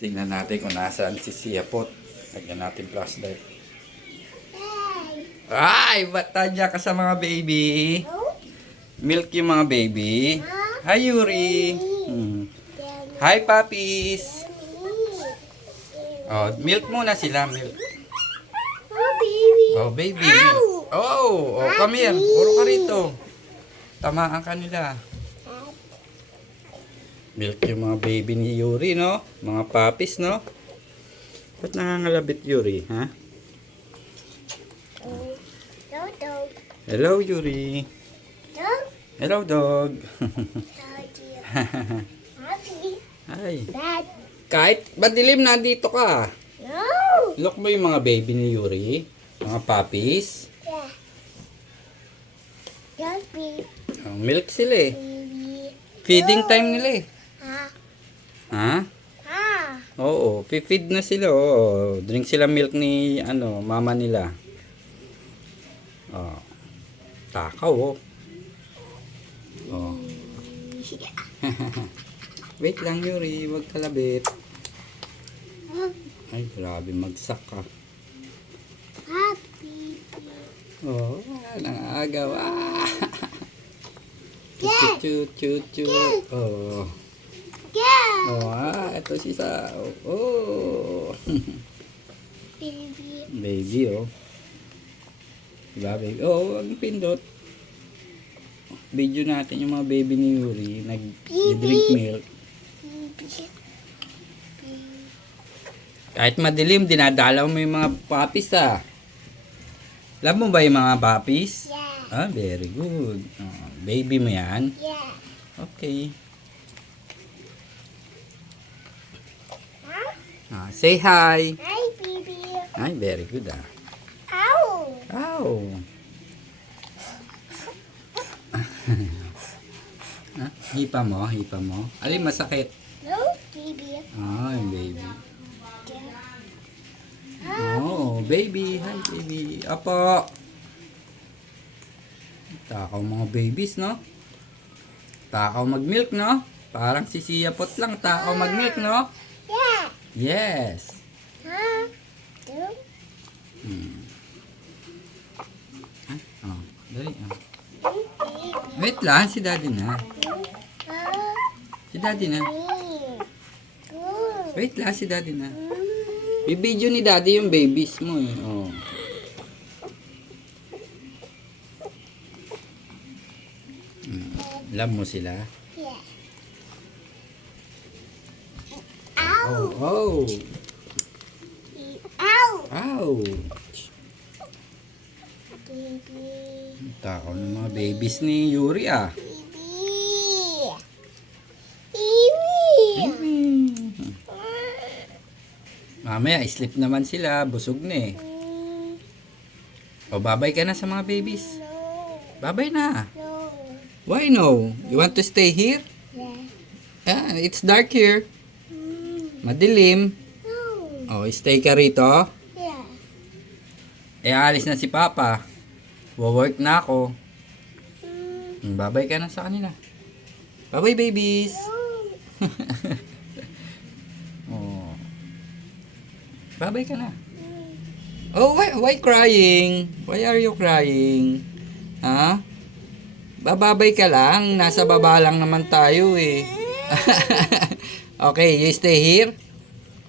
Tingnan natin kung nasaan si Siyapot. Lagyan natin flashlight. Ay! Ba't tadya ka sa mga baby? Milk yung mga baby. Hi, Yuri. Hi, puppies. Oh, milk muna sila. Milk. Oh, baby. Oh, come here. Puro ka rito. Tamaan ka nila. Milk yung mga baby ni Yuri, no? Mga puppies, no? Ba't nangangalabit, Yuri, ha? Hello, Yuri. Hello, dog. Hi. Kahit madilim, nandito ka. Look mo yung mga baby ni Yuri. Mga puppies. Milk sila eh. Feeding time nila eh. Ha? Oo, feed na sila. Oo. Drink sila milk ni mama nila. Oh. Takaw oh. Oh. Wait lang, Yuri, wag kalabit. Ay, grabe magsak ka. Oh, nangagaw. Chut chut chut. Oh. Oh, ito si Sa. Oh. Baby oh. Diba, baby? Oh, ang pindot. Video natin yung mga baby ni Yuri. Nag-drink milk. Kahit madilim, dinadalaw mo yung mga puppies ah. Alam mo ba yung mga puppies? Yeah. Ah, very good. Baby mo yan? Yeah. Okay. Say hi. Hi, baby. Ay, very good ah. Ow. Ow. Hipa mo, hipa mo. Alin masakit? No, baby. Ay, baby. Oh, baby. Hi, baby. Apo. Takaw mga babies, no? Takaw mag-milk, no? Parang si Siyapot lang. Takaw mag-milk, no? Yeah. Yes. Two. Oh, dali. Wait lang, si daddy na. Si daddy na. Wait lang, si daddy na. I-video ni daddy yung babies mo eh. Oh. Love mo sila? Yeah. Oh, oh. Ow. Ow. Baby. Takaw ng mga babies ni Yuri ah. Baby. Mamaya, sleep naman sila. Busog na eh. O, babay ka na sa mga babies. No. Babay na. No. Why no? You want to stay here? Yeah. It's dark here. Madilim. No. O, stay ka rito. Yeah. Alis na si Papa. Wo-work na ako. Babay ka na sa kanila. Bye-bye, babies. Oh. Babay ka na. Oh, why crying? Why are you crying? Ha? Bababay ka lang. Nasa baba lang naman tayo eh. Okay, you stay here?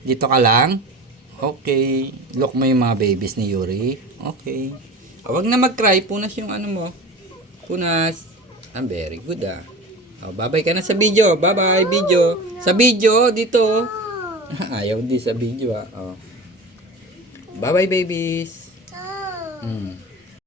Dito ka lang? Okay. Look mo yung mga babies ni Yuri. Okay. Huwag na mag-cry. Punas yung ano mo. Punas. Very good ah. Oh, bye-bye ka na sa video. Bye-bye, video. Sa video, dito. Ayaw di sa video ah. Oh. Bye-bye, babies. No. Hmm.